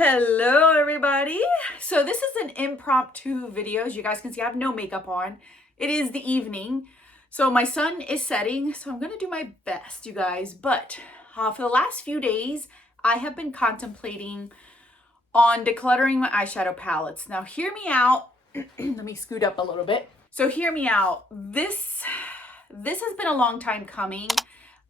Hello everybody. So this is an impromptu video. As you guys can see, I have no makeup on. It is the evening. So my sun is setting, so I'm gonna do my best, you guys. But for the last few days, I have been contemplating on decluttering my eyeshadow palettes. Now hear me out. Let me scoot up a little bit. So hear me out. This has been a long time coming.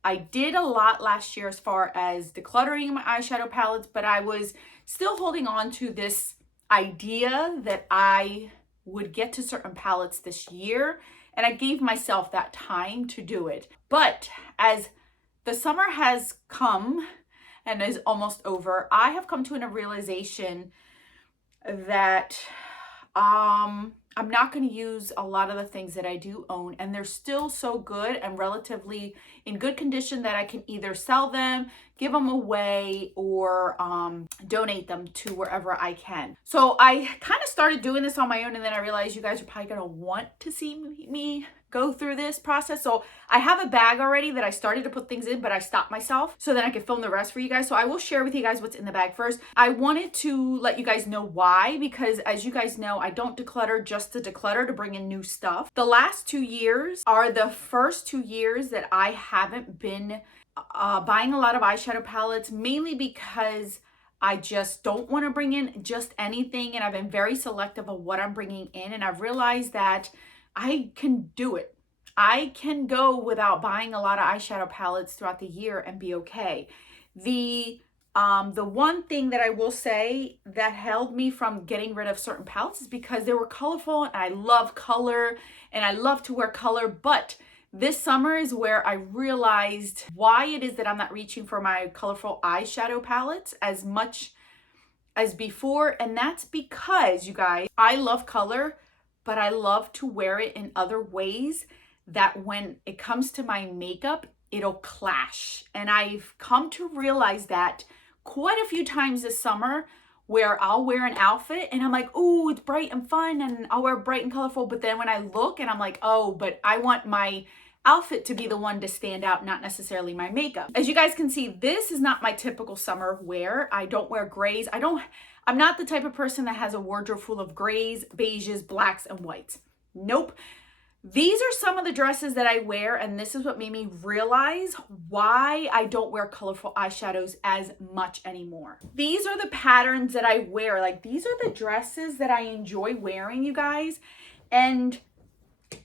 I did a lot last year as far as decluttering my eyeshadow palettes, but I was still holding on to this idea that I would get to certain palettes this year, and I gave myself that time to do it. But as the summer has come and is almost over, I have come to a realization that I'm not going to use a lot of the things that I do own, and they're still so good and relatively in good condition that I can either sell them, give them away, or donate them to wherever I can. So I kind of started doing this on my own, and then I realized you guys are probably going to want to see me go through this process. So I have a bag already that I started to put things in, but I stopped myself so that I could film the rest for you guys. So I will share with you guys what's in the bag first. I wanted to let you guys know why, because as you guys know, I don't declutter just to declutter, to bring in new stuff. The last 2 years are the first 2 years that I haven't been buying a lot of eyeshadow palettes, mainly because I just don't want to bring in just anything, and I've been very selective of what I'm bringing in, and I've realized that I can do it. I can go without buying a lot of eyeshadow palettes throughout the year and be okay. The one thing that I will say that held me from getting rid of certain palettes is because they were colorful, and I love color and I love to wear color, but this summer is where I realized why it is that I'm not reaching for my colorful eyeshadow palettes as much as before. And that's because, you guys, I love color, but I love to wear it in other ways that when it comes to my makeup, it'll clash. And I've come to realize that quite a few times this summer, where I'll wear an outfit and I'm like, oh, it's bright and fun, and I'll wear bright and colorful. But then when I look and I'm like, oh, but I want my outfit to be the one to stand out, not necessarily my makeup. As you guys can see, this is not my typical summer wear. I don't wear grays. I'm not the type of person that has a wardrobe full of grays, beiges, blacks, and whites. Nope. These are some of the dresses that I wear, and this is what made me realize why I don't wear colorful eyeshadows as much anymore. These are the patterns that I wear. Like, these are the dresses that I enjoy wearing, you guys. And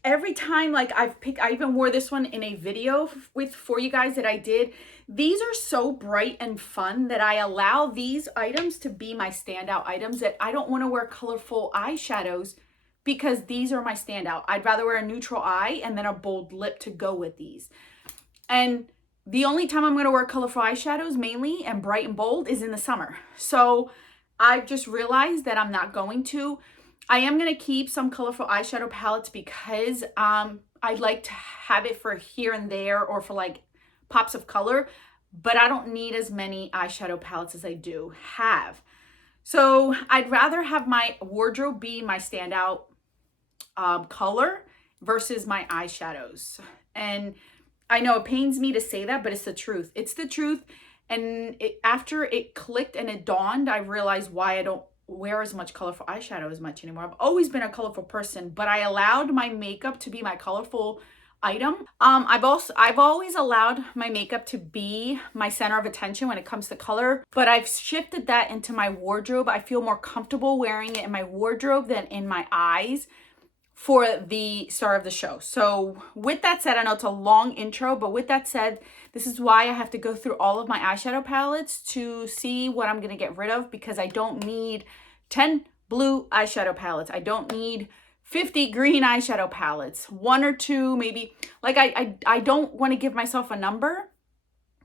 every time, like, I even wore this one in a video for you guys that I did. These are so bright and fun that I allow these items to be my standout items, that I don't want to wear colorful eyeshadows because these are my standout. I'd rather wear a neutral eye and then a bold lip to go with these. And the only time I'm going to wear colorful eyeshadows mainly and bright and bold is in the summer. So I've just realized that I'm not going to. I am going to keep some colorful eyeshadow palettes because I like to have it for here and there, or for like pops of color, but I don't need as many eyeshadow palettes as I do have. So I'd rather have my wardrobe be my standout color versus my eyeshadows. And I know it pains me to say that, but it's the truth. It's the truth. And after it clicked and it dawned, I realized why I don't wear as much colorful eyeshadow as much anymore. I've always been a colorful person, but I allowed my makeup to be my colorful item. I've always allowed my makeup to be my center of attention when it comes to color, but I've shifted that into my wardrobe. I feel more comfortable wearing it in my wardrobe than in my eyes for the star of the show. So with that said, I know it's a long intro, but with that said, this is why I have to go through all of my eyeshadow palettes to see what I'm going to get rid of, because I don't need 10 blue eyeshadow palettes. I don't need 50 green eyeshadow palettes, 1 or 2 maybe. Like, I don't want to give myself a number,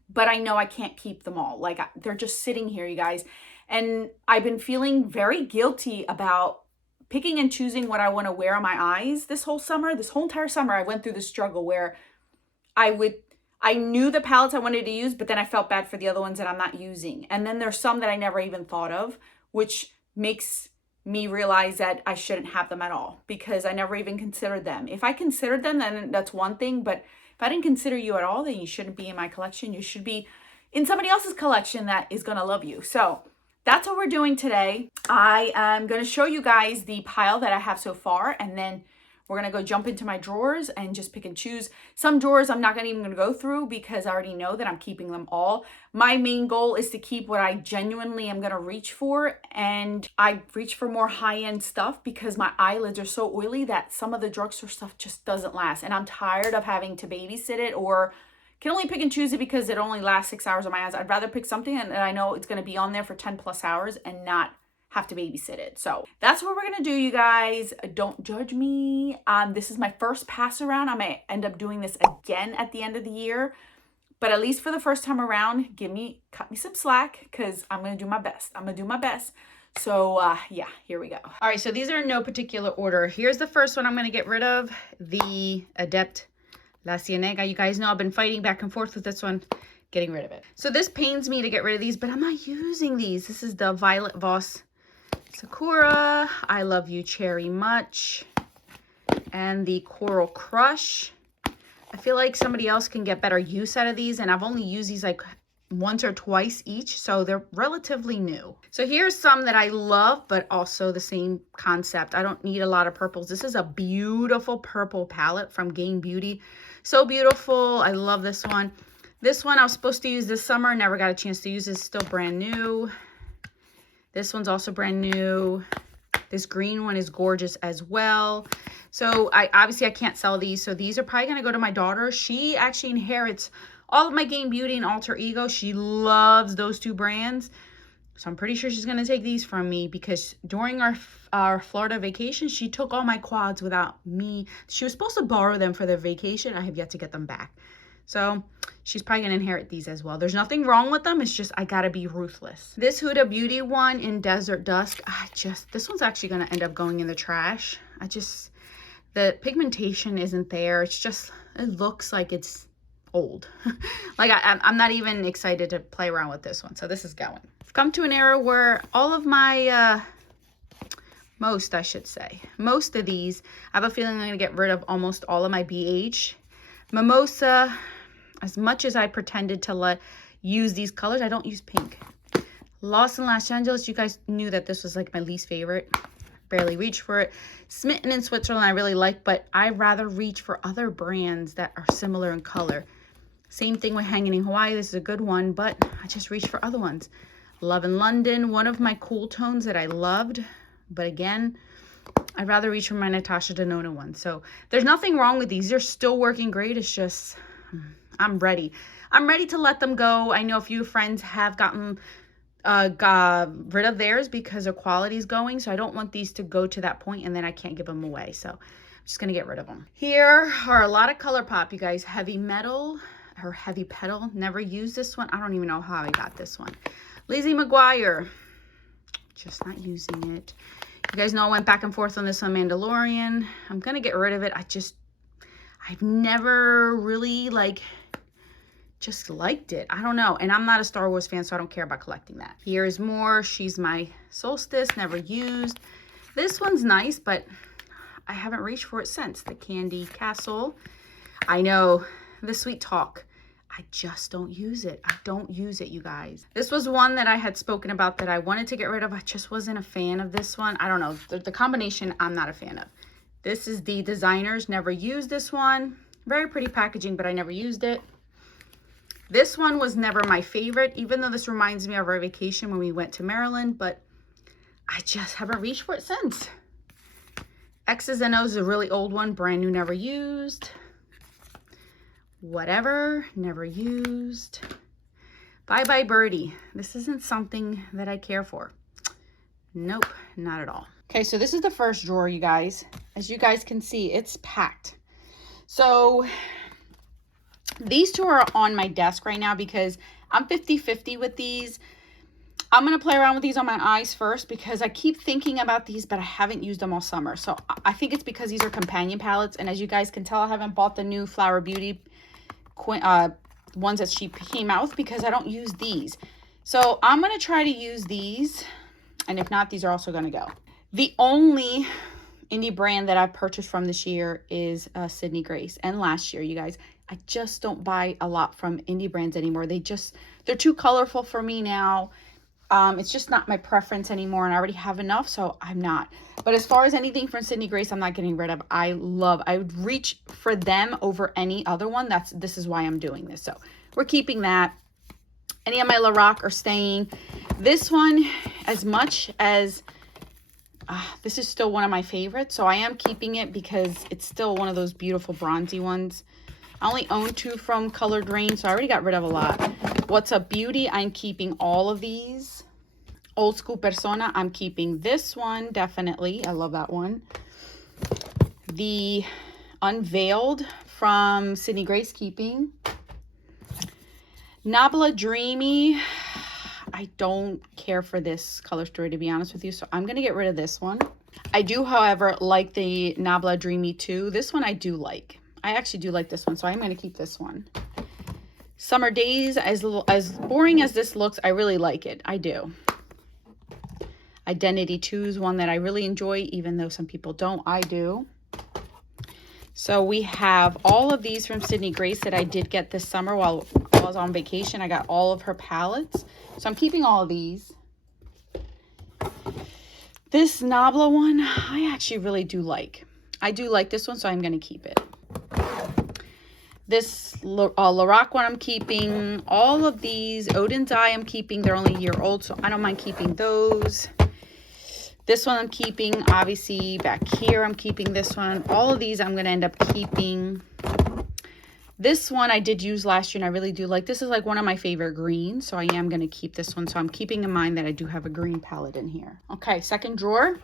but I know I can't keep them all. Like, they're just sitting here, you guys. And I've been feeling very guilty about picking and choosing what I want to wear on my eyes this whole entire summer. I went through the struggle where I knew the palettes I wanted to use, but then I felt bad for the other ones that I'm not using. And then there's some that I never even thought of, which makes me realize that I shouldn't have them at all, because I never even considered them. If I considered them, then that's one thing. But if I didn't consider you at all, then you shouldn't be in my collection. You should be in somebody else's collection that is going to love you. So that's what we're doing today. I am going to show you guys the pile that I have so far, and then we're going to go jump into my drawers and just pick and choose. Some drawers I'm not even going to go through because I already know that I'm keeping them all. My main goal is to keep what I genuinely am going to reach for, and I reach for more high-end stuff because my eyelids are so oily that some of the drugstore stuff just doesn't last, and I'm tired of having to babysit it or can only pick and choose it because it only lasts 6 hours on my eyes. I'd rather pick something that I know it's going to be on there for 10 plus hours and not have to babysit it. So that's what we're going to do, you guys. Don't judge me. This is my first pass around. I may end up doing this again at the end of the year, but at least for the first time around, cut me some slack because I'm going to do my best. I'm going to do my best. So yeah, here we go. All right, so these are in no particular order. Here's the first one I'm going to get rid of, the Adept La Cienega. You guys know I've been fighting back and forth with this one, getting rid of it. So this pains me to get rid of these, but I'm not using these. This is the Violet Voss Sakura, I Love You Cherry Much, and the Coral Crush. I feel like somebody else can get better use out of these, and I've only used these like once or twice each, so they're relatively new. So here's some that I love, but also the same concept. I don't need a lot of purples. This is a beautiful purple palette from Gain Beauty. So beautiful. I love this one. This one I was supposed to use this summer, never got a chance to use it. It's still brand new. This one's also brand new. This green one is gorgeous as well. So obviously I can't sell these, so these are probably going to go to my daughter. She actually inherits all of my Gain Beauty and Alter Ego. She loves those two brands. So I'm pretty sure she's going to take these from me because during our Florida vacation, she took all my quads without me. She was supposed to borrow them for their vacation. I have yet to get them back. So she's probably going to inherit these as well. There's nothing wrong with them. It's just I got to be ruthless. This Huda Beauty one in Desert Dusk, this one's actually going to end up going in the trash. The pigmentation isn't there. It looks like it's old. Like I'm not even excited to play around with this one. So this is going. I've come to an era where all of my, most of these, I have a feeling I'm going to get rid of almost all of my BH. Mimosa, as much as I pretended to use these colors, I don't use pink. Lost in Los Angeles, you guys knew that this was like my least favorite. Barely reach for it. Smitten in Switzerland I really like, but I rather reach for other brands that are similar in color. Same thing with Hanging in Hawaii. This is a good one, but I just reach for other ones. Love in London, one of my cool tones that I loved, but again, I'd rather reach for my Natasha Denona one. So there's nothing wrong with these. They're still working great. It's just, I'm ready. I'm ready to let them go. I know a few friends have gotten got rid of theirs because their quality is going. So I don't want these to go to that point and then I can't give them away. So I'm just going to get rid of them. Here are a lot of ColourPop, you guys. Heavy Metal or Heavy Petal. Never used this one. I don't even know how I got this one. Lizzie McGuire. Just not using it. You guys know I went back and forth on this on Mandalorian. I'm going to get rid of it. I've never really just liked it. I don't know. And I'm not a Star Wars fan, so I don't care about collecting that. Here's more. She's My Solstice. Never used. This one's nice, but I haven't reached for it since. The Candy Castle. I know. The Sweet Talk. I just don't use it. I don't use it, you guys. This was one that I had spoken about that I wanted to get rid of. I just wasn't a fan of this one. I don't know. The combination, I'm not a fan of. This is the Designers. Never used this one. Very pretty packaging, but I never used it. This one was never my favorite, even though this reminds me of our vacation when we went to Maryland, but I just haven't reached for it since. X's and O's is a really old one. Brand new, never used. Whatever, never used. Bye Bye Birdie. This isn't something that I care for. Nope, not at all. Okay, so this is the first drawer, you guys. As you guys can see, it's packed. So these two are on my desk right now because I'm 50-50 with these. I'm going to play around with these on my eyes first because I keep thinking about these, but I haven't used them all summer. So I think it's because these are companion palettes. And as you guys can tell, I haven't bought the new Flower Beauty ones that she came out with because I don't use these. So I'm going to try to use these. And if not, these are also going to go. The only indie brand that I've purchased from this year is Sydney Grace. And last year, you guys, I just don't buy a lot from indie brands anymore. They're too colorful for me now. It's just not my preference anymore, and I already have enough, so I'm not. But as far as anything from Sydney Grace, I'm not getting rid of. I would reach for them over any other one. This is why I'm doing this. So we're keeping that. Any of my Lorac are staying. This one, as much as this is still one of my favorites, so I am keeping it because it's still one of those beautiful bronzy ones. I only own 2 from Colored Rain, so I already got rid of a lot. What's Up Beauty, I'm keeping all of these. Old School Persona, I'm keeping this one, definitely. I love that one. The Unveiled from Sydney Grace, keeping. Nabla Dreamy, I don't care for this color story, to be honest with you, so I'm going to get rid of this one. I do, however, like the Nabla Dreamy 2. This one I do like. I actually do like this one, so I'm going to keep this one. Summer Days, as boring as this looks, I really like it. I do. Identity 2 is one that I really enjoy, even though some people don't. I do. So we have all of these from Sydney Grace that I did get this summer while I was on vacation. I got all of her palettes. So I'm keeping all of these. This Nabla one, I actually really do like. I do like this one, so I'm going to keep it. This Lorac one I'm keeping. All of these, Odin's Eye I'm keeping. They're only a year old, so I don't mind keeping those. This one I'm keeping. Obviously, back here I'm keeping this one. All of these I'm going to end up keeping. This one I did use last year, and I really do like. This is like one of my favorite greens, so I am going to keep this one. So I'm keeping in mind that I do have a green palette in here. Okay, second drawer.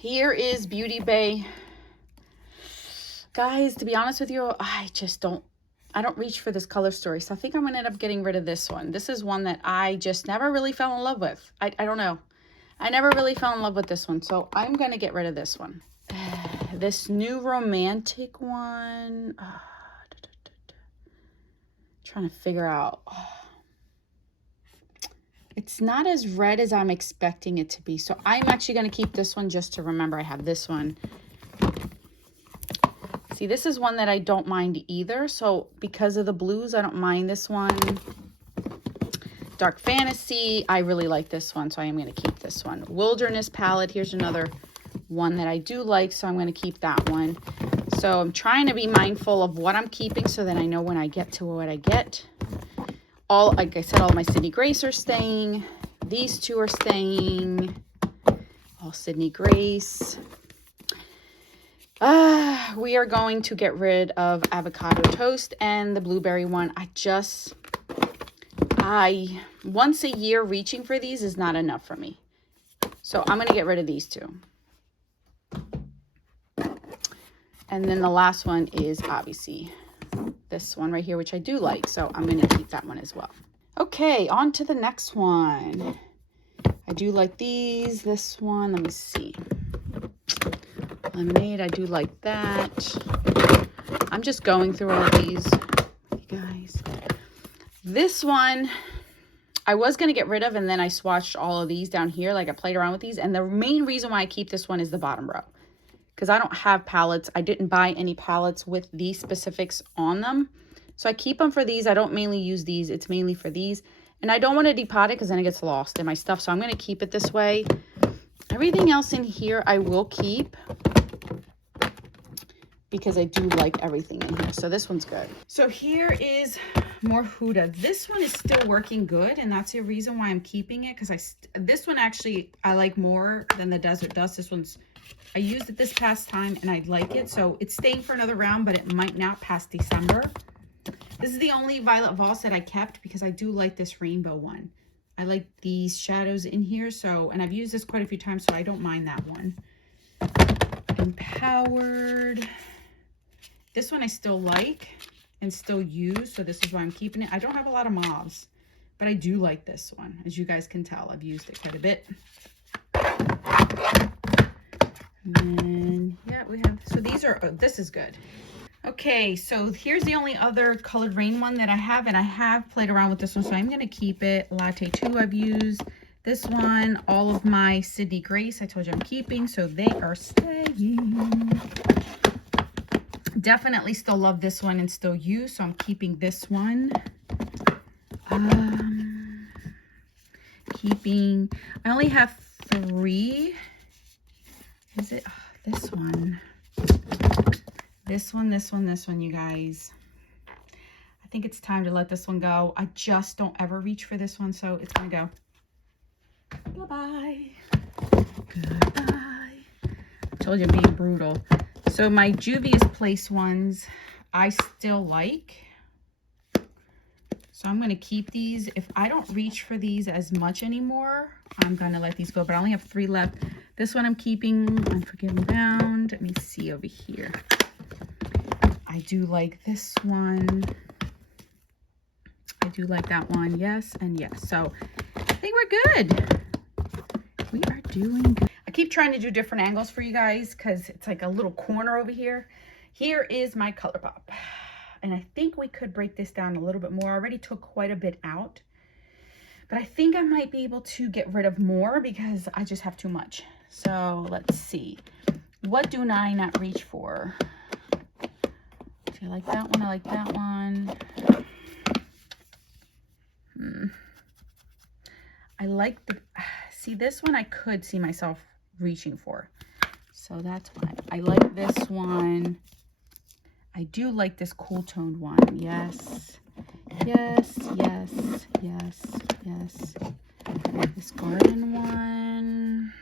Here is Beauty Bay. Guys, to be honest with you, I don't reach for this color story. So I think I'm going to end up getting rid of this one. This is one that I just never really fell in love with. I don't know. I never really fell in love with this one. So I'm going to get rid of this one. This New Romantic one. Trying to figure out. It's not as red as I'm expecting it to be. So I'm actually going to keep this one just to remember I have this one. See, this is one that I don't mind either. So because of the blues, I don't mind this one. Dark Fantasy, I really like this one, so I am going to keep this one. Wilderness Palette, here's another one that I do like, so I'm going to keep that one. So I'm trying to be mindful of what I'm keeping so that I know when I get to what I get. All, like I said, all my Sydney Grace are staying. These 2 are staying. All Sydney Grace. We are going to get rid of Avocado Toast and the Blueberry one. Once a year reaching for these is not enough for me. So I'm going to get rid of these 2. And then the last one is obviously this one right here, which I do like. So I'm going to keep that one as well. Okay, on to the next one. I do like these. This one, let me see. Lemonade, I do like that. I'm just going through all of these, you guys. This one, I was going to get rid of, and then I swatched all of these down here. Like I played around with these. And the main reason why I keep this one is the bottom row. Because I don't have palettes. I didn't buy any palettes with these specifics on them. So I keep them for these. I don't mainly use these. It's mainly for these. And I don't want to depot it because then it gets lost in my stuff. So I'm going to keep it this way. Everything else in here I will keep because I do like everything in here. So this one's good. So here is more Huda. This one is still working good, and that's the reason why I'm keeping it, because this one actually I like more than the Desert Dust. This one's, I used it this past time and I like it, so it's staying for another round, but it might not past December. This is the only Violet Voss that I kept because I do like this rainbow one. I like these shadows in here, so, and I've used this quite a few times, so I don't mind that one. Empowered. This one I still like and still use, so this is why I'm keeping it. I don't have a lot of mauves, but I do like this one. As you guys can tell, I've used it quite a bit. And then, yeah, we have, so these are, oh, this is good. Okay, so here's the only other Colored Rain one that I have, and I have played around with this one, so I'm going to keep it. Latte 2 I've used. This one, all of my Sydney Grace, I told you I'm keeping, so they are staying. Definitely still love this one and still use, so I'm keeping this one. housekeeping. I only have 3. Is it this one? This one, you guys. I think it's time to let this one go. I just don't ever reach for this one, so it's gonna go. Bye-bye. Goodbye. I told you I'm being brutal. So my Juvia's Place ones, I still like. So I'm going to keep these. If I don't reach for these as much anymore, I'm going to let these go. But I only have 3 left. This one I'm keeping. Unforgiven Bound. Let me see over here. I do like this one. I do like that one. Yes and yes. So I think we're good. We are doing good. I keep trying to do different angles for you guys because it's like a little corner over here. Here is my ColourPop. And I think we could break this down a little bit more. I already took quite a bit out. But I think I might be able to get rid of more because I just have too much. So let's see. What do I not reach for? I like that one. I like that one. I like the... See, this one I could see myself reaching for. So that's why. I like this one. I do like this cool toned one. Yes. Yes, yes, yes, yes. This garden one.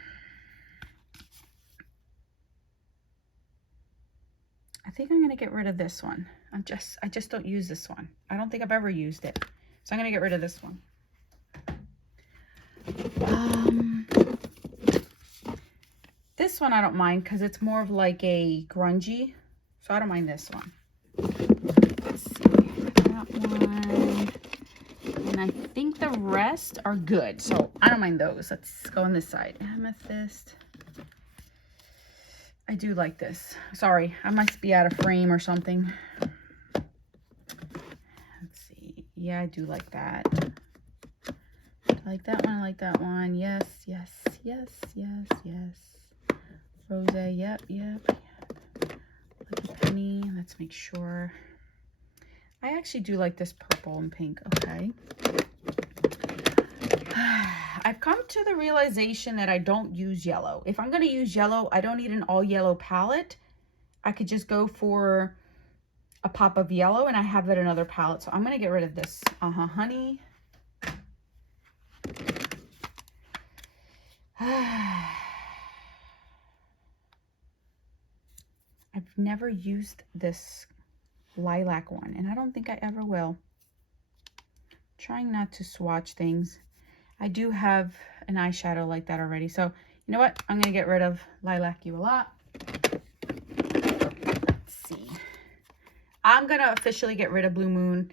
I think I'm going to get rid of this one. I just don't use this one. I don't think I've ever used it. So I'm going to get rid of this one. This one I don't mind because it's more of like a grungy. So I don't mind this one. Let's see. That one. And I think the rest are good. So I don't mind those. Let's go on this side. Amethyst. I do like this. Sorry, I must be out of frame or something. Let's see. Yeah, I do like that. I like that one. I like that one. Yes, yes, yes, yes, yes. Rose. Yep, yep. Lucky Penny. Let's make sure. I actually do like this purple and pink. Okay. I've come to the realization that I don't use yellow. If I'm going to use yellow, I don't need an all yellow palette. I could just go for a pop of yellow and I have it in another palette. So I'm going to get rid of this. Honey. I've never used this lilac one and I don't think I ever will. Trying not to swatch things. I do have an eyeshadow like that already. So, you know what? I'm going to get rid of Lilac You a Lot. Let's see. I'm going to officially get rid of Blue Moon.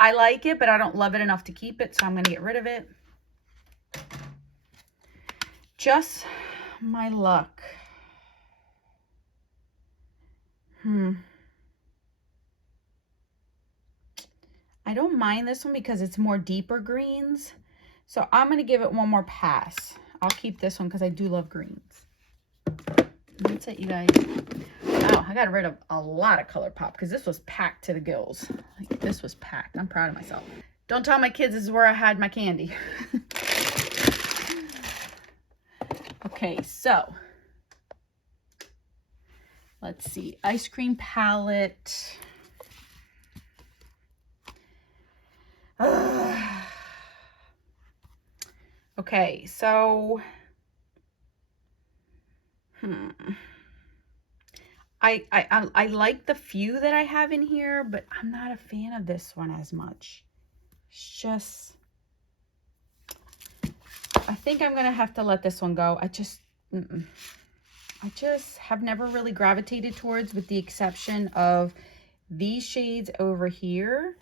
I like it, but I don't love it enough to keep it. So I'm going to get rid of it. Just my luck. I don't mind this one because it's more deeper greens. So I'm going to give it one more pass. I'll keep this one because I do love greens. That's it, you guys. Wow, I got rid of a lot of ColourPop because this was packed to the gills. Like, this was packed. I'm proud of myself. Don't tell my kids this is where I hide my candy. Okay, so let's see. Ice Cream Palette. Okay, so I like the few that I have in here, but I'm not a fan of this one as much. It's just, I think I'm gonna have to let this one go. I just have never really gravitated towards, with the exception of these shades over here.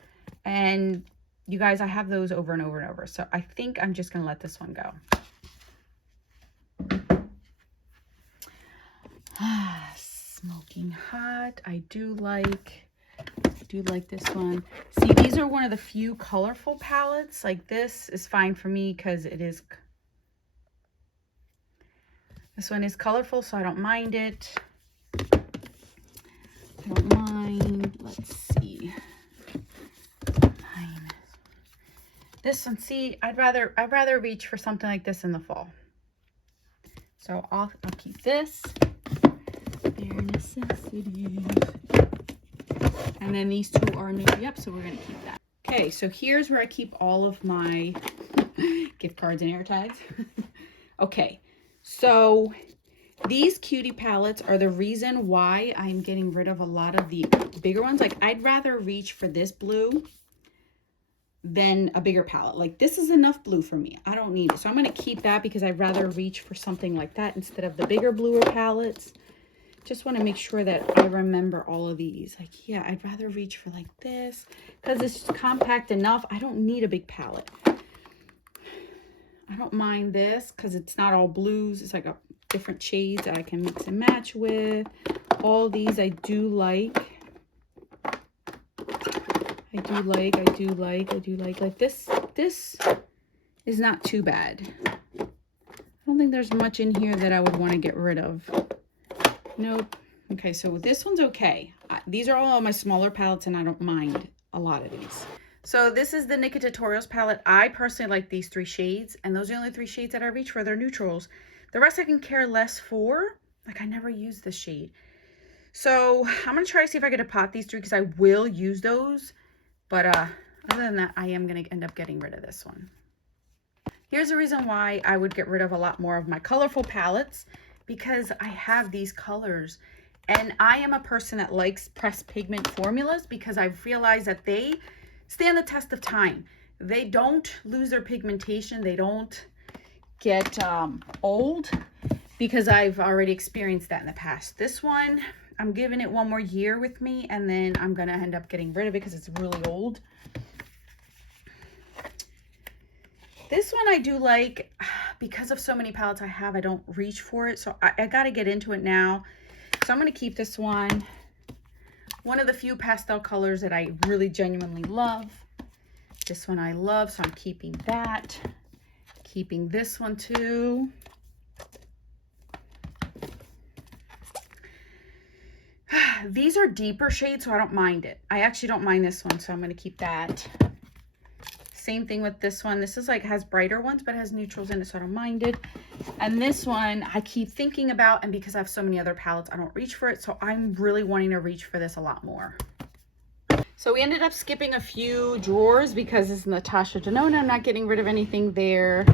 And you guys, I have those over and over and over. So I think I'm just going to let this one go. Smoking Hot. I do like this one. See, these are one of the few colorful palettes. Like, this is fine for me because it is... This one is colorful, so I don't mind it. I don't mind. Let's see. This one, see, I'd rather reach for something like this in the fall. So I'll keep this. Bare necessities. And then these two are new. Yep, so we're gonna keep that. Okay, so here's where I keep all of my gift cards and air tags. Okay, so these cutie palettes are the reason why I'm getting rid of a lot of the bigger ones. Like, I'd rather reach for this blue than a bigger palette. Like, this is enough blue for me. I don't need it. So I'm going to keep that because I'd rather reach for something like that instead of the bigger, bluer palettes. Just want to make sure that I remember all of these. Like, yeah, I'd rather reach for like this because it's compact enough. I don't need a big palette. I don't mind this because it's not all blues. It's like a different shades that I can mix and match with. All these I do like. I do like. Like this is not too bad. I don't think there's much in here that I would want to get rid of. Nope. Okay, so this one's okay. These are all my smaller palettes and I don't mind a lot of these. So this is the Nika Tutorials palette. I personally like these 3 shades, and those are the only 3 shades that I reach for. They're neutrals. The rest I can care less for. Like, I never use this shade. So I'm going to try to see if I get to pot these 3 because I will use those. But other than that, I am going to end up getting rid of this one. Here's the reason why I would get rid of a lot more of my colorful palettes, because I have these colors. And I am a person that likes pressed pigment formulas because I've realized that they stand the test of time. They don't lose their pigmentation. They don't get old because I've already experienced that in the past. This one, I'm giving it one more year with me, and then I'm going to end up getting rid of it because it's really old. This one I do like. Because of so many palettes I have, I don't reach for it. So I got to get into it now. So I'm going to keep this one. One of the few pastel colors that I really genuinely love. This one I love, so I'm keeping that. Keeping this one too. These are deeper shades, so I don't mind it. I actually don't mind this one, so I'm going to keep that. Same thing with this one. This is like, has brighter ones, but has neutrals in it, so I don't mind it. And this one I keep thinking about, and because I have so many other palettes, I don't reach for it. So I'm really wanting to reach for this a lot more. So we ended up skipping a few drawers because this is Natasha Denona. I'm not getting rid of anything there.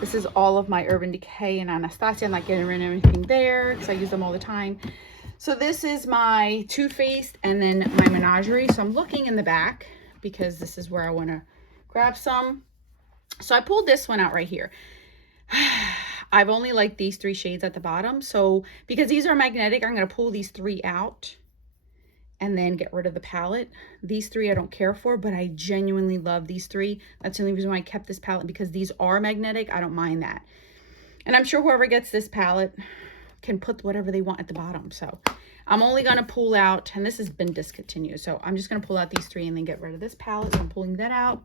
This is all of my Urban Decay and Anastasia. I'm not getting rid of anything there because I use them all the time. So this is my Too Faced and then my Menagerie. So I'm looking in the back because this is where I want to grab some. So I pulled this one out right here. I've only liked these 3 shades at the bottom. So because these are magnetic, I'm going to pull these 3 out and then get rid of the palette. These 3 I don't care for, but I genuinely love these 3. That's the only reason why I kept this palette, because these are magnetic. I don't mind that. And I'm sure whoever gets this palette can put whatever they want at the bottom. So I'm only going to pull out, and this has been discontinued, so I'm just going to pull out these 3 and then get rid of this palette. So I'm pulling that out.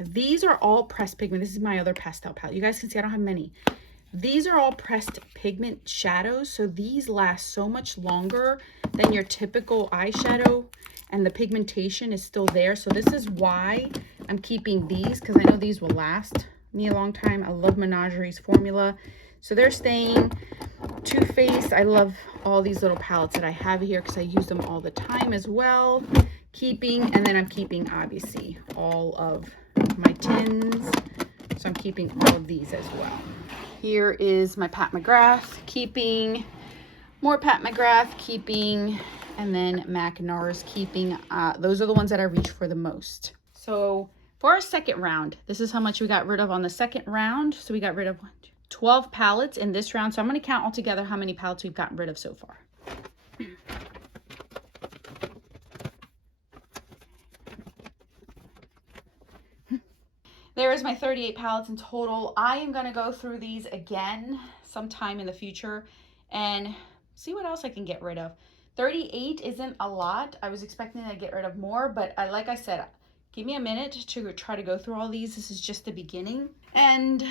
These are all pressed pigment. This is my other pastel palette. You guys can see I don't have many. These are all pressed pigment shadows, so these last so much longer than your typical eyeshadow, and the pigmentation is still there. So this is why I'm keeping these, because I know these will last me a long time. I love Menagerie's formula, so they're staying. Too Faced, I love all these little palettes that I have here because I use them all the time as well. Keeping, and then I'm keeping obviously all of my tins, so I'm keeping all of these as well. Here is my Pat McGrath, keeping more Pat McGrath, keeping, and then Mac NARS, keeping. Those are the ones that I reach for the most. So for our second round, this is how much we got rid of on the second round. So we got rid of 12 palettes in this round. So I'm going to count all together how many palettes we've gotten rid of so far. There is my 38 palettes in total. I am going to go through these again sometime in the future and see what else I can get rid of. 38 isn't a lot. I was expecting to get rid of more, but like I said, give me a minute to try to go through all these. This is just the beginning. And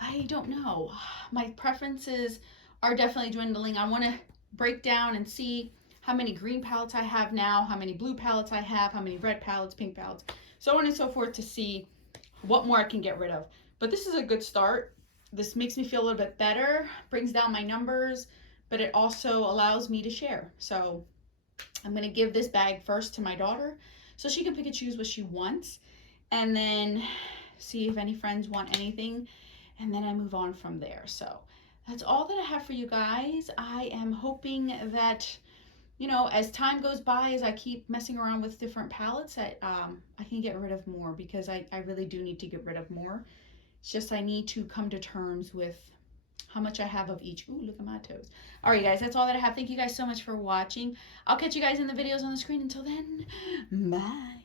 I don't know. My preferences are definitely dwindling. I want to break down and see how many green palettes I have now, how many blue palettes I have, how many red palettes, pink palettes, so on and so forth, to see what more I can get rid of. But this is a good start. This makes me feel a little bit better, brings down my numbers, but it also allows me to share. So I'm going to give this bag first to my daughter so she can pick and choose what she wants, and then see if any friends want anything, and then I move on from there. So that's all that I have for you guys. I am hoping that, you know, as time goes by, as I keep messing around with different palettes, that I can get rid of more, because I really do need to get rid of more. It's just I need to come to terms with how much I have of each. Ooh, look at my toes. All right, guys, that's all that I have. Thank you guys so much for watching. I'll catch you guys in the videos on the screen. Until then, bye.